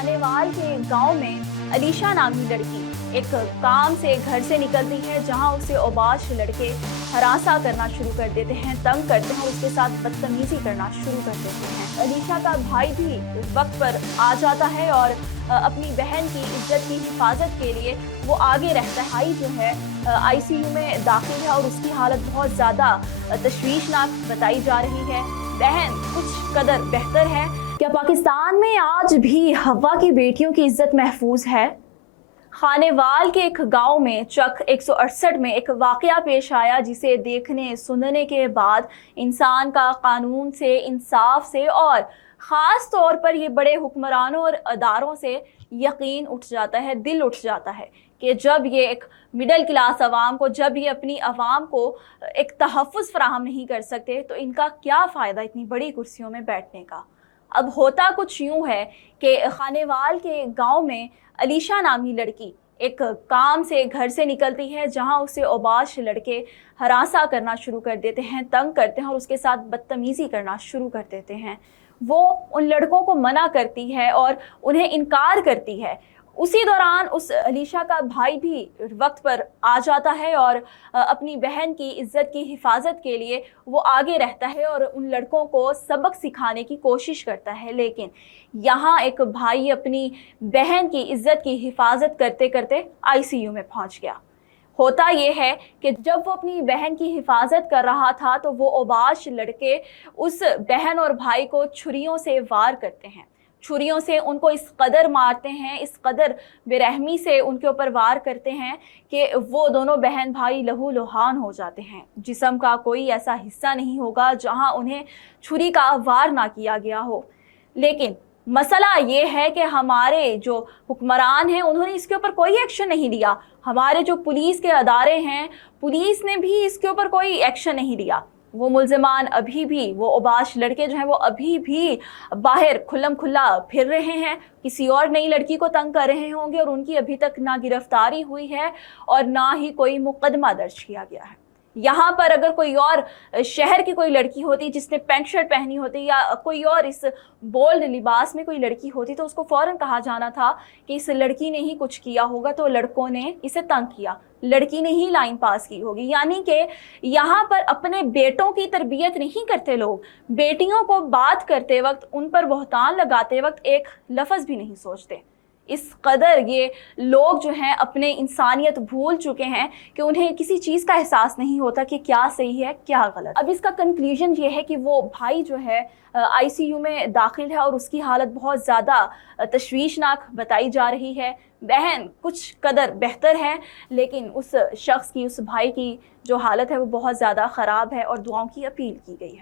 खानेवाल के गांव में अलीशा नामी लड़की एक काम से घर से निकलती है, जहां उसे औबाश लड़के हरासा करना शुरू कर देते हैं, तंग करते हैं और उसके साथ बदतमीजी करना शुरू कर देते हैं। अलीशा का भाई भी वक्त पर आ जाता है और अपनी बहन की इज्जत की हिफाजत के लिए वो आगे रहता है। भाई जो है आईसीयू में दाखिल है और उसकी हालत बहुत ज़्यादा तशवीशनाक बताई जा रही है। बहन कुछ कदर बेहतर है। क्या पाकिस्तान में आज भी हवा की बेटियों की इज्जत महफूज है? खानेवाल के एक गांव में चक 168 में एक वाकया पेश आया, जिसे देखने सुनने के बाद इंसान का कानून से, इंसाफ से और ख़ास तौर पर ये बड़े हुक्मरानों और अदारों से यकीन उठ जाता है, दिल उठ जाता है कि जब ये एक मिडिल क्लास आवाम को, जब ये अपनी आवाम को एक तहफ़्फ़ुज़ फराहम नहीं कर सकते, तो इनका क्या फ़ायदा इतनी बड़ी कुर्सियों में बैठने का। अब होता कुछ यूँ है कि खानेवाल के गांव में अलीशा नामी लड़की एक काम से घर से निकलती है, जहां उसे औबाश लड़के हरासा करना शुरू कर देते हैं, तंग करते हैं और उसके साथ बदतमीज़ी करना शुरू कर देते हैं। वो उन लड़कों को मना करती है और उन्हें इनकार करती है। उसी दौरान उस अलीशा का भाई भी वक्त पर आ जाता है और अपनी बहन की इज्जत की हिफाजत के लिए वो आगे रहता है और उन लड़कों को सबक सिखाने की कोशिश करता है। लेकिन यहाँ एक भाई अपनी बहन की इज्जत की हिफाजत करते करते आईसीयू में पहुँच गया। होता ये है कि जब वो अपनी बहन की हिफाजत कर रहा था, तो वो औबाश लड़के उस बहन और भाई को छुरियों से वार करते हैं। छुरियों से उनको इस कदर मारते हैं, इस कदर बेरहमी से उनके ऊपर वार करते हैं कि वो दोनों बहन भाई लहू लुहान हो जाते हैं। जिस्म का कोई ऐसा हिस्सा नहीं होगा जहां उन्हें छुरी का वार ना किया गया हो। लेकिन मसला ये है कि हमारे जो हुक्मरान हैं, उन्होंने इसके ऊपर कोई एक्शन नहीं लिया। हमारे जो पुलिस के अदारे हैं, पुलिस ने भी इसके ऊपर कोई एक्शन नहीं लिया। वो मुल्ज़िमान अभी भी, वो औबाश लड़के जो हैं, वो अभी भी बाहर खुल्लम खुल्ला फिर रहे हैं, किसी और नई लड़की को तंग कर रहे होंगे और उनकी अभी तक ना गिरफ्तारी हुई है और ना ही कोई मुकदमा दर्ज किया गया है। यहाँ पर अगर कोई और शहर की कोई लड़की होती जिसने पैंट शर्ट पहनी होती, या कोई और इस बोल्ड लिबास में कोई लड़की होती, तो उसको फ़ौरन कहा जाना था कि इस लड़की ने ही कुछ किया होगा, तो लड़कों ने इसे तंग किया, लड़की ने ही लाइन पास की होगी। यानी कि यहाँ पर अपने बेटों की तरबियत नहीं करते लोग। बेटियों को बात करते वक्त, उन पर बहतान लगाते वक्त एक लफ्ज़ भी नहीं सोचते। इस कदर ये लोग जो हैं अपने इंसानियत भूल चुके हैं कि उन्हें किसी चीज़ का एहसास नहीं होता कि क्या सही है क्या गलत। अब इसका कंक्लूजन ये है कि वो भाई जो है आईसीयू में दाखिल है और उसकी हालत बहुत ज़्यादा तशवीशनाक बताई जा रही है। बहन कुछ कदर बेहतर है, लेकिन उस शख्स की, उस भाई की जो हालत है वो बहुत ज़्यादा ख़राब है और दुआओं की अपील की गई है।